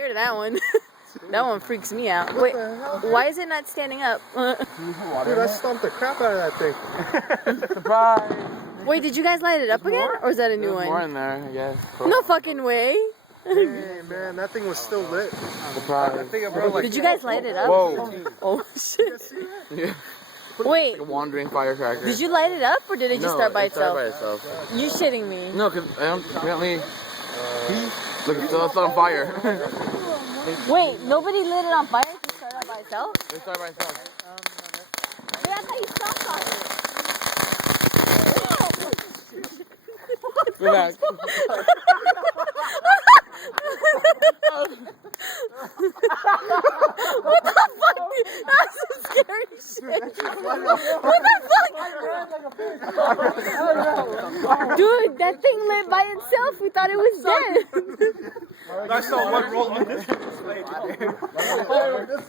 Scared of that one. That one freaks me out. Wait, why is it not standing up? Dude, I stomped the crap out of that thing. Surprise! Wait, did you guys light it up again? Or is that a new one? More in there, I guess. No fucking way. Hey, man, that thing was still lit. Surprise. Did you guys light it up? Whoa. Oh, shit. Yeah. Wait, Like a wandering firecracker. did you light it up or did it just start by itself? Started by itself. You shitting me? No, because apparently, look, it's on fire. Wait, nobody lit it on fire? It just started by itself? It started by itself. Wait, I thought you stopped on it. Relax. What the fuck? That's some scary shit. What the fuck? Dude, that thing lit by itself. We thought it was dead. I saw one roll on this. What the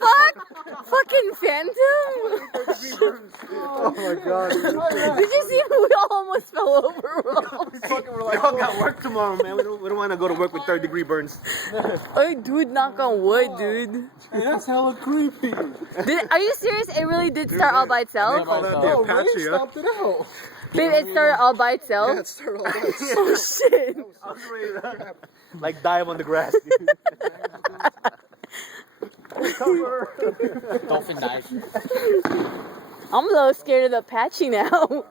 fuck? Fucking phantom? Oh my god. Did you see we all almost fell over? We all got work tomorrow, man. We don't want to go to work with 3rd-degree burns. Hey, dude, knock on wood, dude. Hey, that's hella creepy. Are you serious? It really did start all by itself? Call that the Apache, huh? Babe, it started all by itself? Yeah, it started all by itself. Oh, shit. I was ready to, like, dive on the grass. Dolphin dive. I'm a little scared of the Apache now.